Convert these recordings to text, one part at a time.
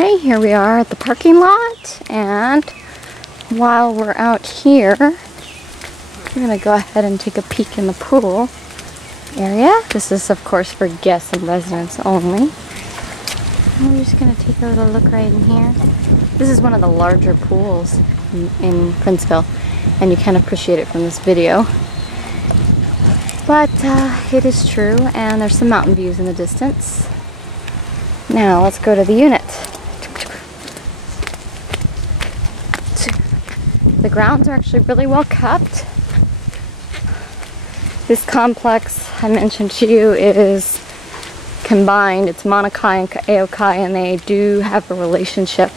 Okay, here we are at the parking lot, and while we're out here, we're going to go ahead and take a peek in the pool area. This is, of course, for guests and residents only. And we're just going to take a little look right in here. This is one of the larger pools in Princeville, and you can appreciate it from this video. But it is true, and there's some mountain views in the distance. Now let's go to the unit. The grounds are actually really well kept. This complex I mentioned to you is combined. It's Mauna Kai and Kai, and they do have a relationship.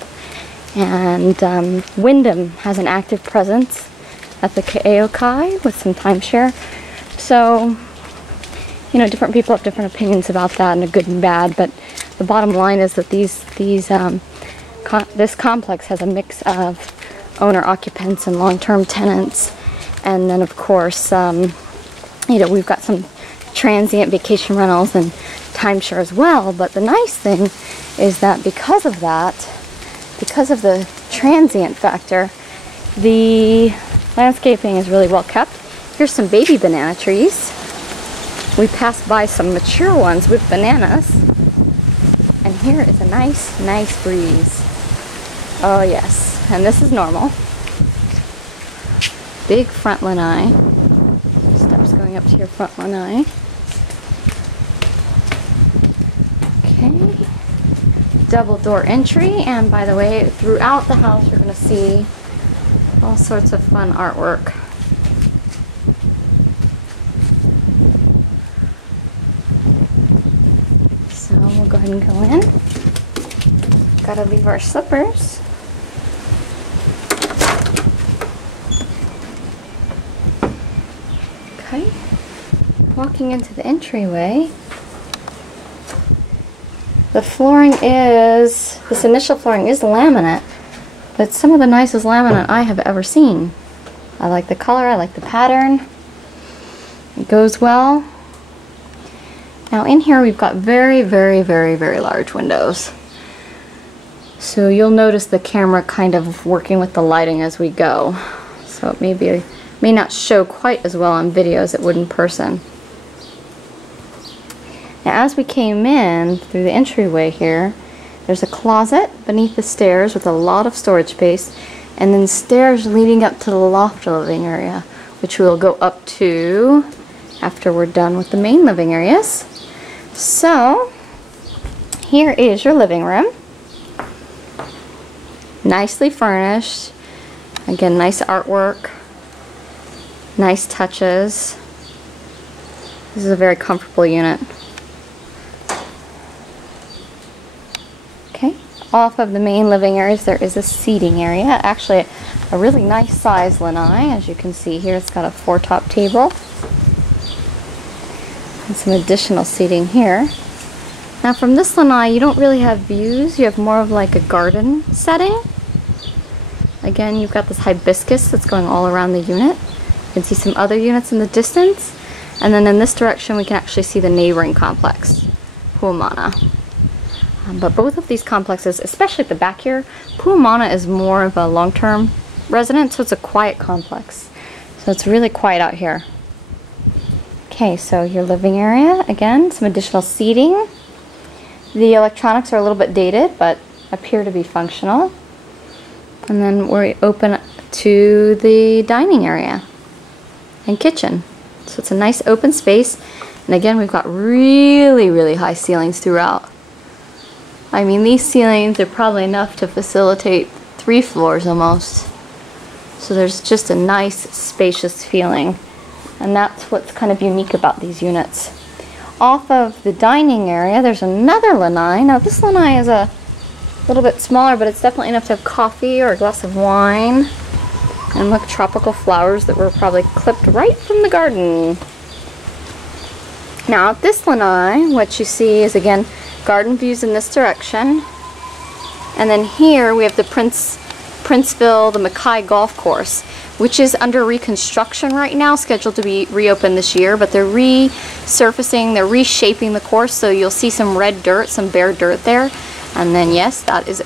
And Wyndham has an active presence at the Kai with some timeshare. So, you know, different people have different opinions about that, and a good and bad. But the bottom line is that this complex has a mix of owner-occupants and long-term tenants, and then of course, you know, we've got some transient vacation rentals and timeshare as well. But the nice thing is that because of the transient factor, the landscaping is really well kept. Here's some baby banana trees. We passed by some mature ones with bananas. And here is a nice breeze. Oh yes, and this is normal. Big front lanai. Steps going up to your front lanai. Okay. Double door entry, and by the way, throughout the house you're going to see all sorts of fun artwork. So we'll go ahead and go in. Gotta leave our slippers. Okay. Walking into the entryway. The flooring is, this initial flooring is laminate, but it's some of the nicest laminate I have ever seen. I like the color, I like the pattern. It goes well. Now in here we've got very large windows. So you'll notice the camera kind of working with the lighting as we go. So it may not show quite as well on video as it would in person. Now as we came in through the entryway here, there's a closet beneath the stairs with a lot of storage space, and then stairs leading up to the loft living area, which we'll go up to after we're done with the main living areas. So here is your living room. Nicely furnished. Again, nice artwork. Nice touches. This is a very comfortable unit. Okay, off of the main living areas there is a seating area. Actually a really nice size lanai. As you can see here, it's got a 4-top table. And some additional seating here. Now from this lanai you don't really have views, you have more of like a garden setting. Again, you've got this hibiscus that's going all around the unit. You can see some other units in the distance, and then in this direction we can actually see the neighboring complex, Puamana. But both of these complexes, especially at the back here, Puamana is more of a long-term residence, so it's a quiet complex. So it's really quiet out here. Okay, so your living area, again, some additional seating. The electronics are a little bit dated, but appear to be functional. And then we open to the dining area and kitchen. So it's a nice open space. And again, we've got really high ceilings throughout. I mean, these ceilings are probably enough to facilitate 3 floors almost. So there's just a nice spacious feeling. And that's what's kind of unique about these units. Off of the dining area, there's another lanai. Now this lanai is a little bit smaller, but it's definitely enough to have coffee or a glass of wine. And look, tropical flowers that were probably clipped right from the garden. Now at this lanai, what you see is again garden views in this direction. And then here we have the Princeville, the Mackay Golf Course, which is under reconstruction right now, scheduled to be reopened this year, but they're resurfacing, they're reshaping the course, so you'll see some red dirt, some bare dirt there. And then yes, that is